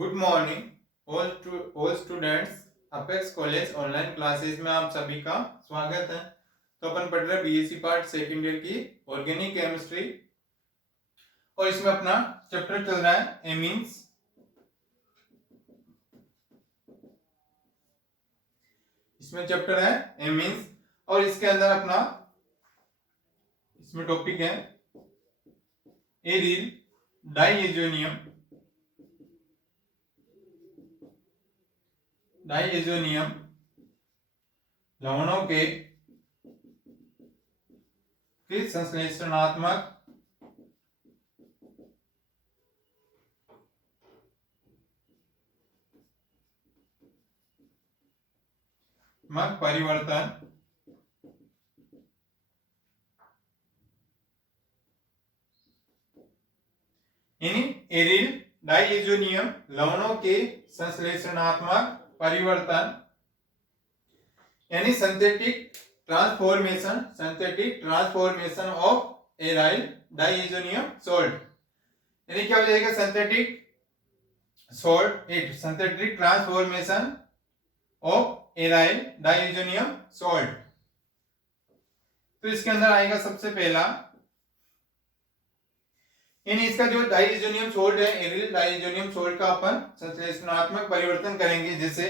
Good morning all students. Apex college online classes में आप सभी का स्वागत है। तो अपन पढ़ रहे हैं बीएससी पार्ट सेकेंड ईयर की ऑर्गेनिक केमिस्ट्री और इसमें अपना चैप्टर चल रहा है एमीन्स। इसमें चैप्टर है एमीन्स और इसके अंदर अपना इसमें टॉपिक है एरिल डाइएजोनियम लवणों के संश्लेषणात्मक परिवर्तन यानी एरिल डाइएजोनियम लवणों के संश्लेषणात्मक परिवर्तन यानी synthetic transformation of aryl diazonium salt. यानी क्या हो जाएगा synthetic transformation of aryl diazonium salt. तो इसके अंदर आएगा सबसे पहला यानी इसका जो डाइएजोनियम सॉल्ट है एरिल डाइएजोनियम सॉल्ट का अपन संश्लेषणात्मक परिवर्तन करेंगे। जैसे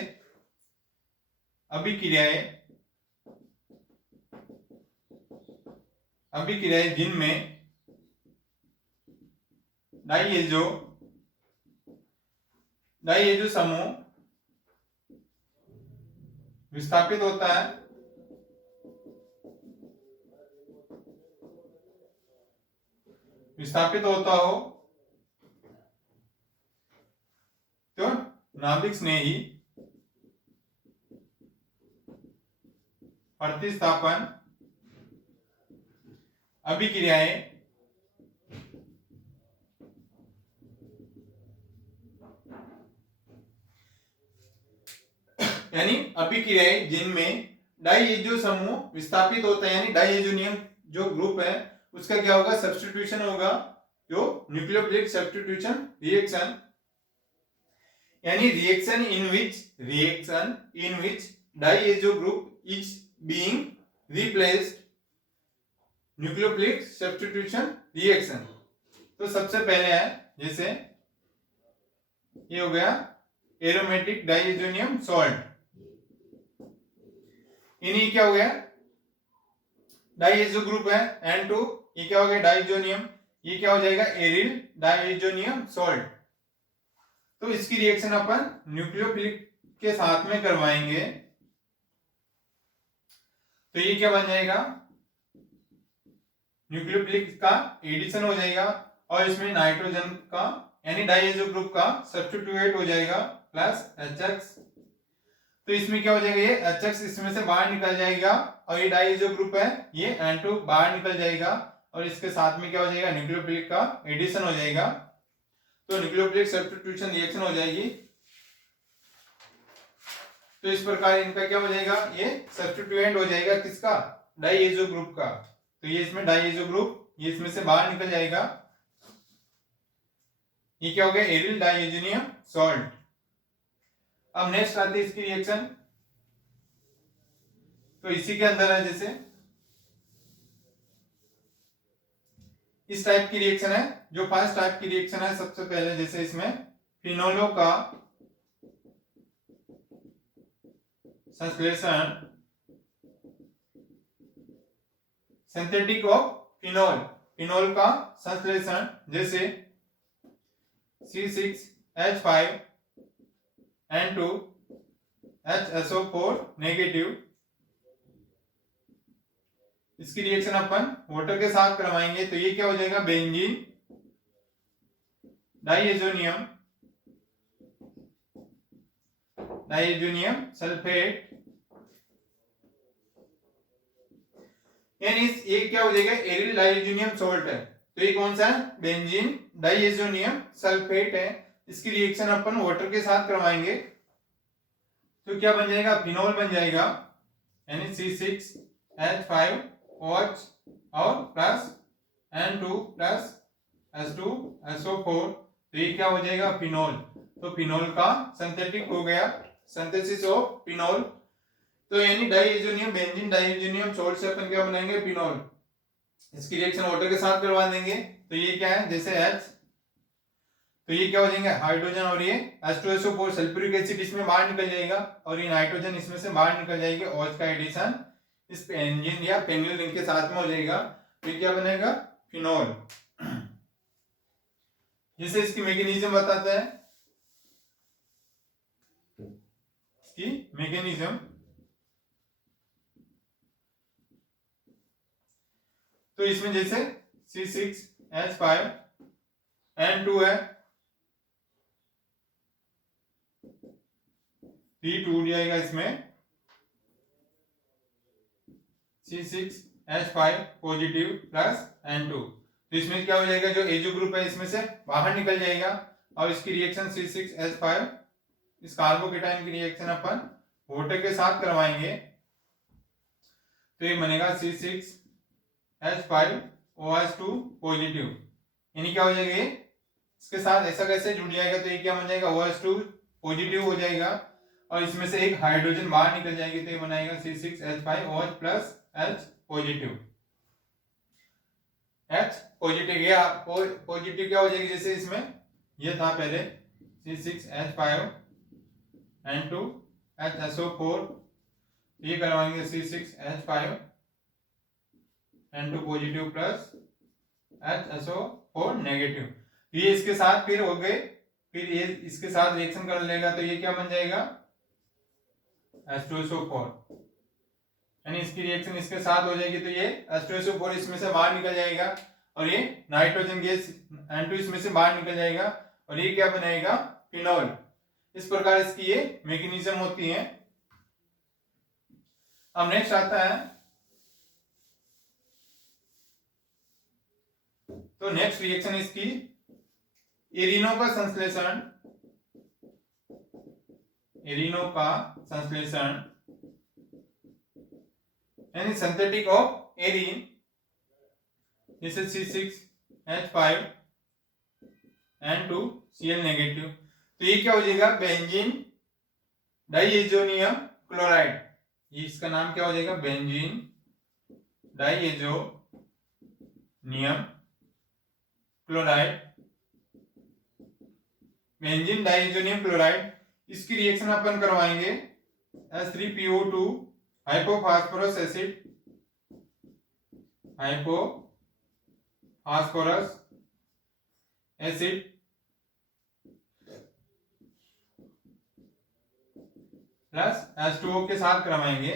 अभिक्रियाएं जिनमें डाइएजो समूह विस्थापित होता है हो तो नाभिक स्नेही प्रतिस्थापन अभिक्रियाएं यानी अभिक्रियाएं जिनमें डाइएजो समूह विस्थापित होता है यानी डाइएजोनियम जो ग्रुप है उसका क्या होगा सब्स्टिट्यूशन होगा जो न्यूक्लियोफिलिक सब्स्टिट्यूशन रिएक्शन यानी reaction in which diazo group is being replaced nucleophilic substitution reaction. तो सबसे पहले है जैसे ये हो गया एरोमेटिक डाइएजोनियम सॉल्ट। इन्हीं क्या हो गया डाइएजो ग्रुप है N2। ये क्या हो गया डाइएजोनियम, ये क्या हो जाएगा एरिल डाइएजोनियम सॉल्ट। तो इसकी रिएक्शन अपन न्यूक्लियोफिलिक के साथ में करवाएंगे। तो ये क्या बन जाएगा न्यूक्लियोफिलिक का एडिशन हो जाएगा और इसमें नाइट्रोजन का यानी डाइएजो ग्रुप का सब्स्टिट्यूट हो जाएगा प्लस HX। तो इसमें क्या हो जाएगा ये HX इसमें से बाहर निकल जाएगा और ये डाइएजो ग्रुप है ये N2 बाहर निकल जाएगा और इसके साथ में क्या हो जाएगा न्यूक्लियोफिलिक का एडिशन हो जाएगा। तो न्यूक्लियोफिलिक सब्स्टिट्यूशन रिएक्शन हो जाएगी। तो इस प्रकार इनका क्या हो जाएगा ये सब्स्टिट्यूएंट हो जाएगा किसका डाइएजो ग्रुप का। तो ये इसमें डाइएजो ग्रुप ये इसमें से बाहर निकल जाएगा। ये क्या हो गया एरिल डाइएजोनियम सॉल्ट। अब नेक्स्ट आती है इसकी रिएक्शन। तो इसी के अंदर है जैसे इस टाइप की रिएक्शन है जो फर्स्ट टाइप की रिएक्शन है। सबसे पहले जैसे इसमें फिनोलों का संश्लेषण सिंथेटिक ऑफ फिनोल का संश्लेषण जैसे C6H5N2HSO4 नेगेटिव। इसकी रिएक्शन अपन वाटर के साथ करवाएंगे। तो ये क्या हो जाएगा बेंजीन डाइएजोनियम सल्फेट यानी ये क्या हो जाएगा एरिल डाइएजोनियम सॉल्ट है। तो ये कौन सा है बेंजीन डाइएजोनियम सल्फेट है। इसकी रिएक्शन अपन वाटर के साथ करवाएंगे। तो क्या बन जाएगा फिनोल बन जाएगा यानी C6H5OH और प्लस N2 प्लस H2SO4 तो ये क्या हो जाएगा, फिनोल। तो फिनोल का सिंथेटिक हो गया, सिंथेसिस ऑफ फिनोल। तो यानी डाइएजोनियम बेंजीन डाइएजोनियम सॉल्ट से अपन क्या बनाएंगे, फिनोल। इसकी रिएक्शन वाटर के साथ करवा देंगे। तो ये क्या है, जैसे H, तो ये क्या हो जाएंगे हाइड्रोजन, और ये H2SO4 सल्फ्यूरिक एसिड इसमें बाहर निकल जाएगा, और ये नाइट्रोजन इसमें से बाहर निकल जाएगी। OH का एडिशन इस बेंजीन या पेनिल रिंग के साथ में हो जाएगा। तो क्या बनेगा, फिनोल। जैसे इसकी मैकेनिज्म बताता है, इसकी मैकेनिज्म, तो इसमें जैसे C6H5N2 है, T टूट जाएगा इसमें, C6H5 पॉजिटिव प्लस N2। तो इसमें क्या हो जाएगा, जो एजो ग्रुप है इसमें से बाहर निकल जाएगा, और इसकी रिएक्शन C6H5 इस कार्बोकेटाइन की रिएक्शन अपन वाटर के साथ करवाएंगे। तो ये बनेगा C6H5OH2 पॉजिटिव, यानी क्या हो जाएगा, ये इसके साथ ऐसा कैसे जुड़ जाएगा, तो ये क्या बन जाएगा, OH2 पॉजिटिव हो जाएगा, और इसमें से एक हाइड्रोजन बाहर निकल जाएगी। तो ये बनाएगा C6H5OH plus H positive, H positive. ये पॉजिटिव क्या हो जाएगी, जैसे इसमें ये था पहले C6H5N2 HSO4, ये करवाएंगे C6H5N2 positive plus HSO4 negative. ये इसके साथ फिर हो गए, फिर ये इसके साथ रिएक्शन कर लेगा। तो ये क्या बन जाएगा, H2SO4, यानी इसकी रिएक्शन इसके साथ हो जाएगी। तो ये H2SO4 इसमें से बाहर निकल जाएगा, और ये नाइट्रोजन गैस N2 इसमें से बाहर निकल जाएगा, और ये क्या बनाएगा, फिनोल। इस प्रकार इसकी ये मैकेनिज्म होती है। अब नेक्स्ट आता है, तो नेक्स्ट रिएक्शन इसकी एरिनो का संश्लेषण, एरिनो का संश्लेषण, यानी सिंथेटिक ऑफ एरीन, जैसे C6H5N2Cl नेगेटिव। तो ये क्या हो जाएगा, बेंजीन डाइएजोनियम क्लोराइड। ये इसका नाम क्या हो जाएगा, benzene diazonium chloride, benzene diazonium chloride. इसकी रिएक्शन अपन करवाएंगे H3PO2 hypophosphorous acid, hypophosphorous acid plus H2O के साथ करवाएंगे।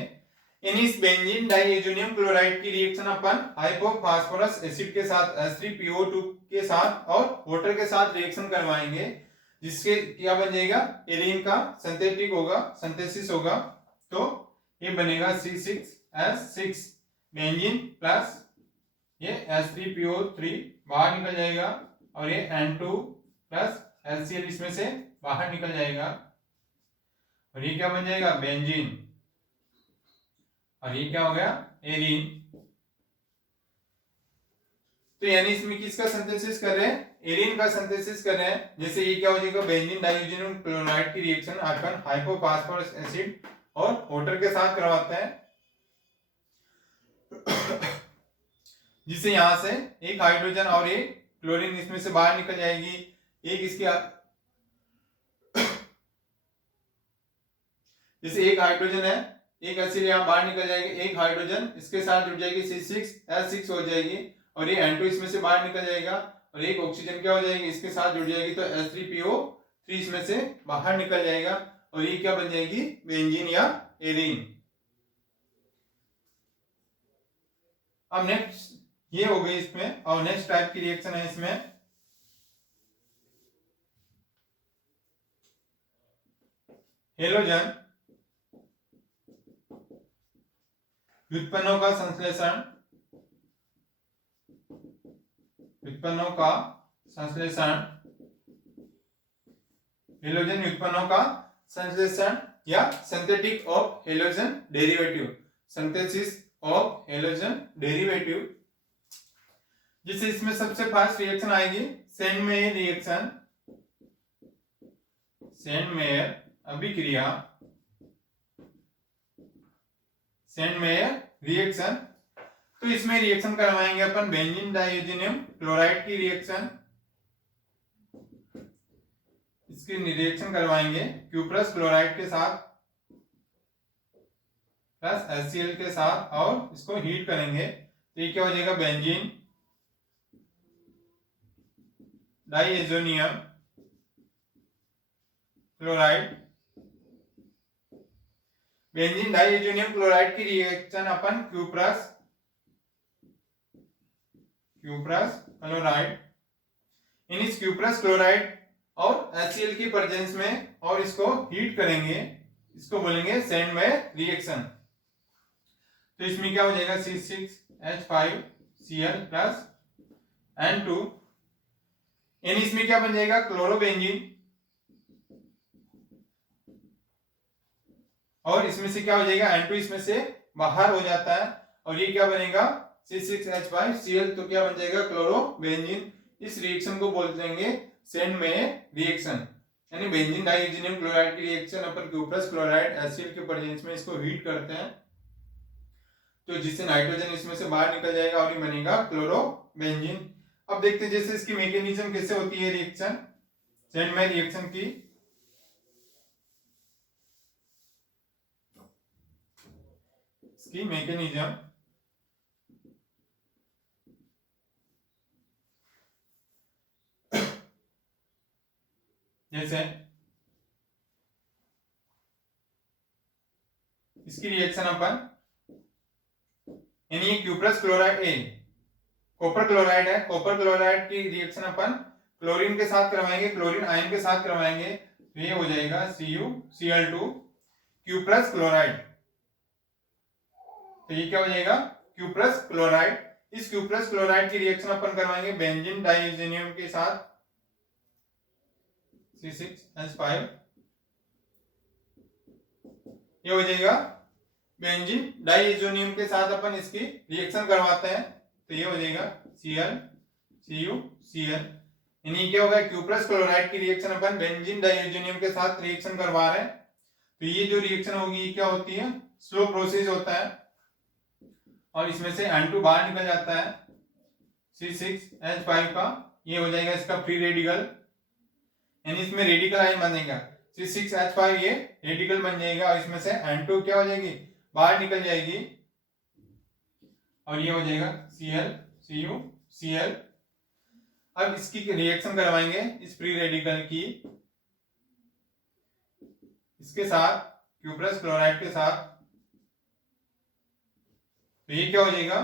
इन इस बेंजीन डाइएजोनियम क्लोराइड की रिएक्शन अपन हाइपोफॉस्फोरस एसिड के साथ H3PO2 के साथ और वाटर के साथ रिएक्शन करवाएंगे, जिसके क्या बन जाएगा, एरीन का सिंथेटिक होगा, सिंथेसिस होगा। तो ये बनेगा C6H6 बेंजीन प्लस ये H3PO3 बाहर निकल जाएगा, और ये N2 प्लस HCl इसमें से बाहर निकल जाएगा, और ये क्या बन जाएगा, बेंजीन, और ये क्या हो गया, एरीन। तो यानी इसमें किसका सिंथेसिस कर रहे हैं, एरीन का सिंथेसिस कर रहे हैं। जैसे ये क्या हो जाएगा, बेंजीन डाइएजोनियम क्लोराइड की रिएक्शन अपन हाइपोफॉस्फोरस एसिड और वाटर के साथ करवाते हैं, जिससे यहां से एक हाइड्रोजन और एक क्लोरीन इसमें से बाहर निकल जाएगी। एक इसकी जैसे एक हाइड्रोजन है, एक एसिड यहाँ बाहर निकल जाएगी, एक हाइड्रोजन इसके साथ जुड़ जाएगी, C6H6 हो जाएगी, और ये N2 इसमें से बाहर निकल जाएगा, और एक ऑक्सीजन क्या हो जाएगी, इसके साथ जुड़ जाएगी, तो H3PO3 इसमें से बाहर निकल जाएगा, और ये क्या बन जाएगी, बेंजीन या एरीन। अब नेक्स्ट ये हो गई इसमें, और नेक्स्ट टाइप की रिएक्शन है इसमें हेलोजन व्युत्पन्नों का संश्लेषण, व्युत्पन्नों का संश्लेषण, हेलोजन व्युत्पन्नों का संश्लेषण या synthetic of halogen derivative, synthesis of halogen derivative. जिससे इसमें सबसे फास्ट रिएक्शन आएगी सेंडमेयर रिएक्शन, सेंडमेयर अभिक्रिया, सेंडमेयर रिएक्शन। तो इसमें रिएक्शन करवाएंगे अपन बेंजीन डाइऑक्सिनियम क्लोराइड की रिएक्शन, इसकी रिएक्शन करवाएंगे क्यूप्रस क्लोराइड के साथ प्लस HCl के साथ और इसको हीट करेंगे। तो ये क्या हो जाएगा बेंजीन डाइऑक्सिनियम क्लोराइड। बेंजीन डाइऑक्सिनियम क्लोराइड की रिएक्शन अपन क्यूप्रस क्लोराइड, इन इस क्यूप्रस क्लोराइड और HCl की प्रेजेंस में और इसको हीट करेंगे, इसको बोलेंगे सेंडमेयर रिएक्शन। तो इसमें क्या हो जाएगा C6H5Cl प्लस N2, इन इसमें क्या बन जाएगा क्लोरोबेंजीन, और इसमें से क्या हो जाएगा N2 इसमें से बाहर हो जाता है और ये क्या बनेगा C6H5Cl, तो क्या बन जाएगा क्लोरोबेंजीन। इस रिएक्शन को बोलते हैं सेंडमेयर रिएक्शन, यानी बेंजीन डाइऑक्सिनियम क्लोराइड की रिएक्शन अपन क्यूप्रस क्लोराइड HCl के प्रेजेंस में इसको हीट करते हैं, तो जिससे नाइट्रोजन इसमें से बाहर निकल जाएगा और ये बनेगा क्लोरोबेंजीन। अब देखते हैं जैसे इसकी मैकेनिज्म कैसे होती है रिएक्शन, सेंडमेयर रिएक्शन की। इसकी मैकेनिज्म जैसे इसकी रिएक्शन अपन यानी क्यूप्रस क्लोराइड कॉपर क्लोराइड है, कॉपर क्लोराइड की रिएक्शन अपन क्लोरीन के साथ करवाएंगे, क्लोरीन आयन के साथ करवाएंगे, तो ये हो जाएगा CuCl2 क्यूप्रस क्लोराइड। तो ये क्या हो जाएगा क्यूप्रस क्लोराइड। इस क्यूप्रस क्लोराइड की रिएक्शन अपन करवाएंगे बेंजीन डाइऑक्सिनियम के साथ C6H5, ये हो जाएगा बेंजीन डाइऑक्सिनियम के साथ अपन इसकी रिएक्शन करवाते हैं, तो ये हो जाएगा CuCl। यानी क्या होगा क्यूप्रस क्लोराइड की रिएक्शन अपन बेंजीन डाइऑक्सिनियम के साथ रिएक्शन करवा रहे हैं, तो ये जो रिएक्शन होगी क्या होती है स्लो प्रोसेस होता है और इसमें से N2 बाहर निकल जाता है C6H5 का, ये हो जाएगा इसका फ्री रेडिकल, यानी इसमें रेडिकल आयन बनेगा C6H5, ये रेडिकल बन जाएगा और इसमें से N2 क्या हो जाएगी बाहर निकल जाएगी और ये हो जाएगा CuCl। अब इसकी रिएक्शन करवाएंगे इस फ्री रेडिकल की इसके साथ क्यूप्रस क्लोराइड के साथ, तो ये क्या हो जाएगा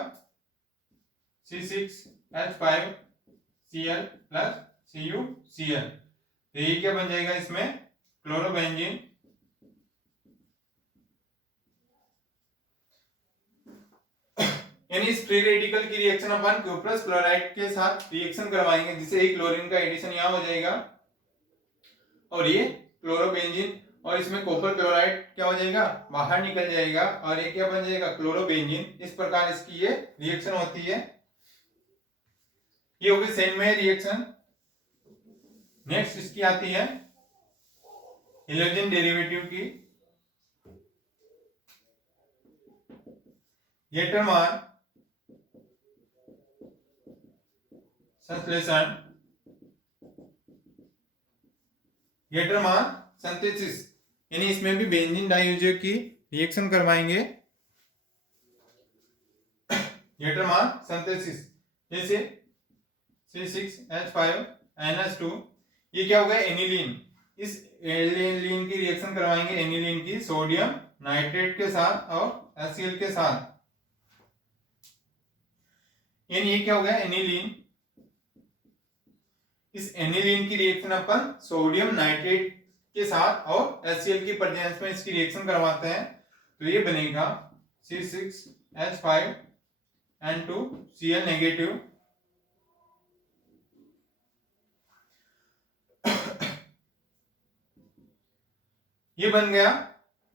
C6H5Cl प्लस CuCl, तो ये क्या बन जाएगा इसमें क्लोरोबेंजीन। यानी इस फ्री रेडिकल की रिएक्शन अपन क्यूप्रस क्लोराइड के साथ रिएक्शन करवाएंगे, जिससे एक क्लोरीन का एडिशन यहां हो जाएगा और ये क्लोरोबेंजीन, और इसमें कॉपर क्लोराइड क्या हो जाएगा बाहर निकल जाएगा और ये क्या बन जाएगा क्लोरोबेंजीन। इस प्रकार इसकी ये रिएक्शन होती है, ये होगी सेंडमेयर रिएक्शन। नेक्स्ट इसकी आती है हैलोजन डेरिवेटिव की। गेटरमान संश्लेषण, गेटरमान सिंथेसिस, यानी इसमें भी बेंजीन डाइऑक्साइड की रिएक्शन करवाएंगे गेटरमान सिंथेसिस, जैसे C6H5NH2, ये क्या होगा एनिलीन, इस एनिलीन की रिएक्शन करवाएंगे एनिलीन की सोडियम नाइट्रेट के साथ और HCl के साथ, यानी ये क्या होगा एनिलीन। इस एनिलीन की रिएक्शन अपन सोडियम नाइट्रेट के साथ और HCl की प्रेजेंस में इसकी रिएक्शन करवाते हैं, तो ये बनेगा C6H5N2Cl नेगेटिव। ये बन गया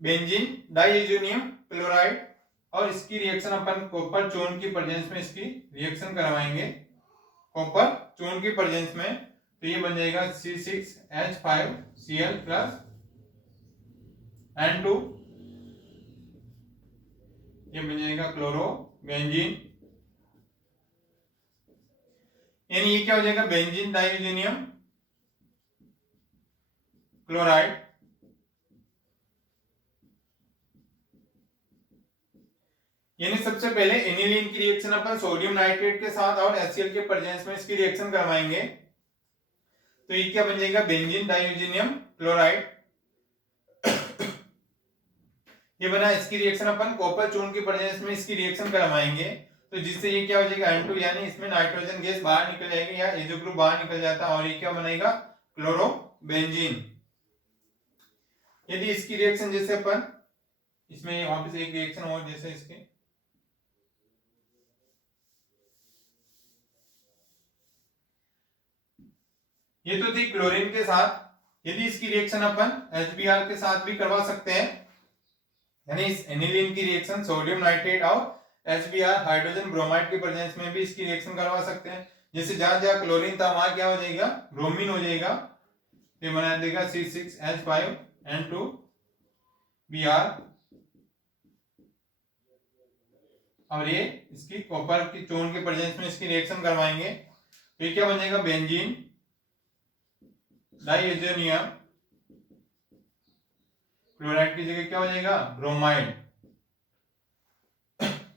बेंजीन डाइऑक्सिनियम क्लोराइड, और इसकी रिएक्शन अपन कॉपर चून की प्रेजेंस में इसकी रिएक्शन करवाएंगे, कॉपर चून की प्रेजेंस में, तो ये बन जाएगा C6H5Cl प्लस N2, ये बन जाएगा क्लोरोबेंजीन। यानी ये क्या हो जाएगा, बेंजीन डाइयूरेनियम क्लोराइड। यानी सबसे पहले एनिलीन की रिएक्शन अपन सोडियम नाइट्रेट के साथ और HCl के प्रेजेंस में इसकी रिएक्शन करवाएंगे। तो ये क्या बन जाएगा, बेंजीन डाइयूरेनियम क्लोराइड। ये बना, इसकी रिएक्शन अपन कॉपर चूर्ण के प्रेजेंस में इसकी रिएक्शन करवाएंगे। तो जिससे ये क्या हो जाएगा N2, यानी इसमें नाइट्रोजन गैस बाहर निकल जाएगी या एजो ग्रुप बाहर निकल जाता है और ये क्या बनेगा, क्लोरोबेंजीन। यदि इसकी रिएक्शन जैसे अपन इसमें वापस एक रिएक्शन और जैसे इसके ये तो थी क्लोरीन के साथ। यदि इसकी रिएक्शन अपन HBr के साथ भी करवा सकते हैं, यानी इस एनिलीन की रिएक्शन सोडियम नाइट्रेट और HBr हाइड्रोजन ब्रोमाइड के प्रेजेंस में भी इसकी रिएक्शन करवा सकते हैं। जैसे जहां जहां क्लोरीन था वहां क्या हो जाएगा, ब्रोमीन हो जाएगा। ये बना देगा C6H5N2Br और ये इसकी कॉपर की चूर्ण के प्रेजेंस में इसकी रिएक्शन करवाएंगे। तो ये क्या बन जाएगा, बेंजीन डाइयूरेनियम क्लोराइड की जगह क्या हो जाएगा, ब्रोमाइड।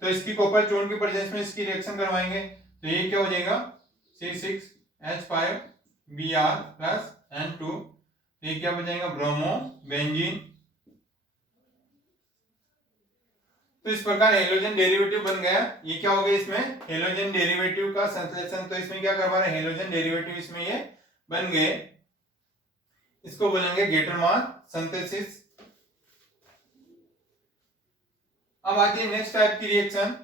तो इसकी कॉपर चूर्ण के प्रेजेंस में इसकी रिएक्शन करवाएंगे। तो ये क्या हो जाएगा, C6H5Br प्लस N2, ये क्या बन जाएगा, ब्रोमो बेंजीन। तो इस प्रकार हेलोजन डेरिवेटिव बन गया। ये क्या हो गया, इसमें हेलोजन डेरिवेटिव का संश्लेषण। तो इसमें क्या करवा रहे हैं, हेलोजन डेरिवेटिव इसमें ये बन गए। इसको बोलेंगे गेटरमान सिंथेसिस। अब आती है नेक्स्ट टाइप की रिएक्शन।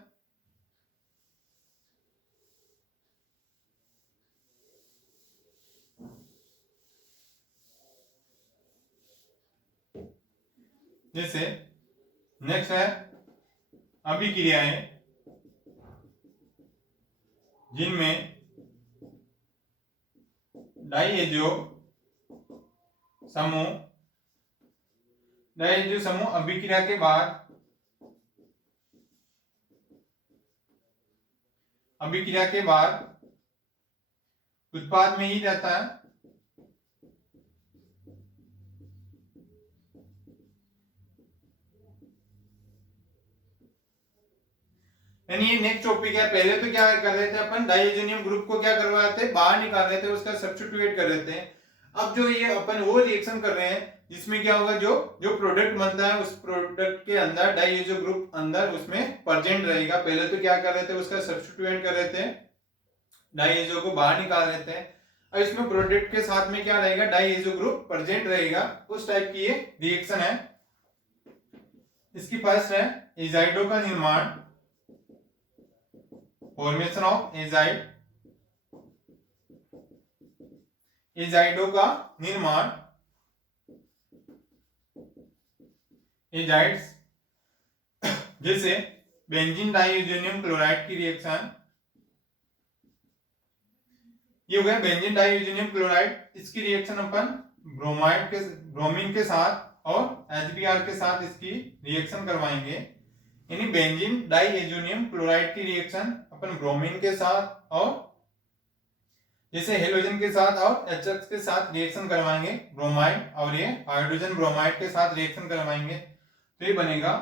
जैसे नेक्स्ट है अभिक्रियाएं जिनमें डाइएजो समूह अभिक्रिया के बाद उत्पाद में ही रहता है। यानी ये नेक्स्ट टॉपिक है। पहले तो क्या कर रहे थे अपन, डाइएजोनियम ग्रुप को क्या करवा रहे थे, बाहर निकाल रहे थे, उसका सब्स्टिट्यूट कर रहे थे। अब जो ये अपन वो रिएक्शन कर रहे हैं जिसमें क्या होगा, जो प्रोडक्ट बनता है उस प्रोडक्ट के अंदर डाइएजो ग्रुप अंदर उसमें प्रेजेंट रहेगा। पहले तो क्या कर रहे थे, उसका सब्स्टिट्यूट कर रहे थे, डाइएजो को बाहर निकाल रहे थे। और इसमें प्रोडक्ट के साथ में क्या रहेगा, डाइएजो ग्रुप प्रेजेंट रहेगा। उस टाइप की ये रिएक्शन है। इसकी फर्स्ट है एजाइडो का निर्माण, फॉर्मेशन ऑफ एजाइड, एजाइडो का निर्माण, एजाइड्स जैसे बेंजीन डाइयूरेनियम क्लोराइड की रिएक्शन। ये हो गया बेंजीन डाइयूरेनियम क्लोराइड। इसकी रिएक्शन अपन ब्रोमीन के साथ और HBr के साथ इसकी रिएक्शन करवाएंगे। यानी बेंजीन डाइएजोनियम क्लोराइड की रिएक्शन अपन ब्रोमीन के साथ और जैसे हेलोजन के साथ और HX के साथ रिएक्शन करवाएंगे ब्रोमाइड, और ये हाइड्रोजन ब्रोमाइड के साथ रिएक्शन करवाएंगे। तो ये बनेगा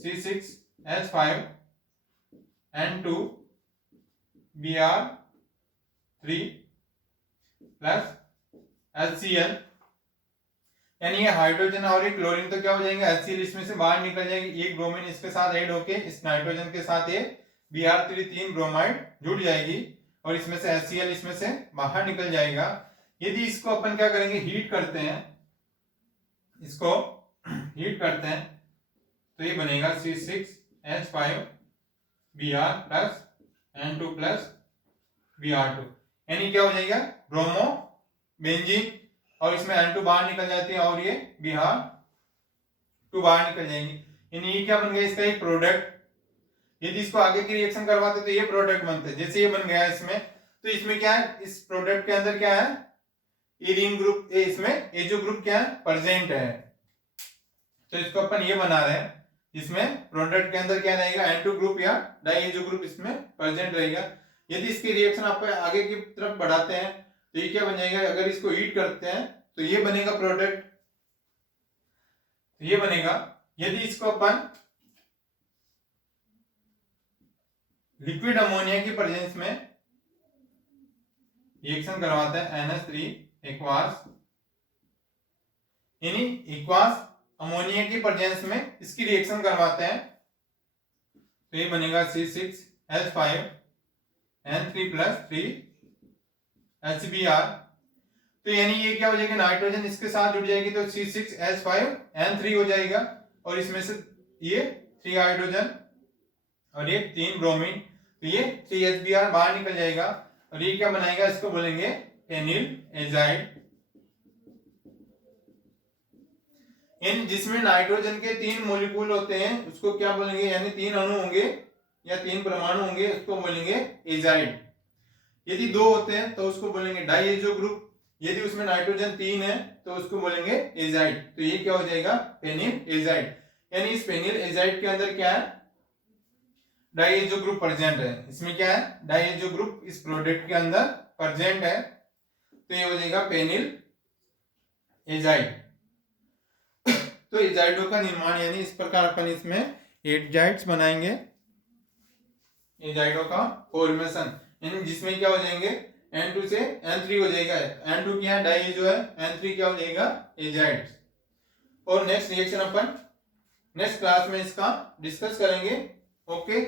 C6H5N2Br3 प्लस HCl। यानी ये हाइड्रोजन और ये क्लोरीन तो क्या हो जाएंगे, HCl इसमें से बाहर निकल जाएगी। एक ब्रोमीन इसके साथ ऐड होके इस नाइट्रोजन के साथ ये Br3 तीन ब्रोमाइड जुड़ जाएगी और इसमें से HCl इसमें से बाहर निकल जाएगा। यदि इसको अपन क्या करेंगे, हीट करते हैं, इसको हीट करते हैं तो ये बनेगा C6H5Br plus N2 plus Br2। यानी क्या हो जाएगा, ब्रोमो बेंजीन, और इसमें N2 बाहर निकल जाती है और ये Br2 बाहर निकल जाएंगे। यानी ये क्या बन गया, इसका एक प्रोडक्ट। यदि इसको आगे की रिएक्शन करवाते तो ये प्रोडक्ट बनते। जैसे ये बन गया इसमें, तो इसमें क्या है, इस प्रोडक्ट के अंदर क्या है, एरीन ग्रुप इसमें एजो ग्रुप क्या है, प्रेजेंट है। तो इसको अपन ये बना रहे हैं, इसमें प्रोडक्ट के अंदर क्या रहेगा, N2 ग्रुप या डाइएजो ग्रुप इसमें प्रेजेंट रहेगा। यदि इसकी रिएक्शन आप आगे की तरफ बढ़ाते हैं तो ये क्या बन जाएगा, अगर इसको हीट करते हैं तो ये बनेगा प्रोडक्ट, तो ये बनेगा। यदि इसको अपन लिक्विड अमोनिया की प्रेजेंस में रिएक्शन करवाते हैं NH3 एक्वास, यानी एक्वास अमोनिया की प्रेजेंस में इसकी रिएक्शन करवाते हैं तो ये बनेगा C6H5N3+3HBr। तो यानी ये क्या हो जाएगा, नाइट्रोजन इसके साथ जुड़ जाएगी तो C6H5N3 हो जाएगा, और इसमें से ये 3 हाइड्रोजन और ये 3 ब्रोमीन, तो ये 3HBr बाहर निकल जाएगा, और ये क्या बनाएगा, इसको बोलेंगे फेनिल एजाइड। यानी जिसमें नाइट्रोजन के 3 मॉलिक्यूल होते हैं उसको क्या बोलेंगे, यानी 3 अणु होंगे या 3 परमाणु होंगे, उसको बोलेंगे एजाइड। यदि 2 होते हैं तो उसको बोलेंगे डाइएजो ग्रुप, यदि उसमें नाइट्रोजन 3 है तो उसको बोलेंगे एजाइड। तो ये क्या हो जाएगा, फेनिल एजाइड। यानी इस फेनिल एजाइड के अंदर क्या है, डाइएजो ग्रुप प्रेजेंट है। इसमें क्या है, डाइएजो ग्रुप इस प्रोडक्ट के अंदर प्रेजेंट है, तो ये हो जाएगा फेनिल एजाइड। तो एजाइडों का निर्माण, यानी इस प्रकार अपन इसमें एजाइड्स बनाएंगे, एजाइडों का फॉर्मेशन, यानी जिसमें क्या हो जाएंगे, N2 से N3 हो जाएगा, N2 क्या है, डाइएजो है, N3 क्या हो जाएगा, एजाइड्स। और नेक्स्ट रिएक्शन अपन नेक्स्ट क्लास में इसका डिस्कस करेंगे। ओके।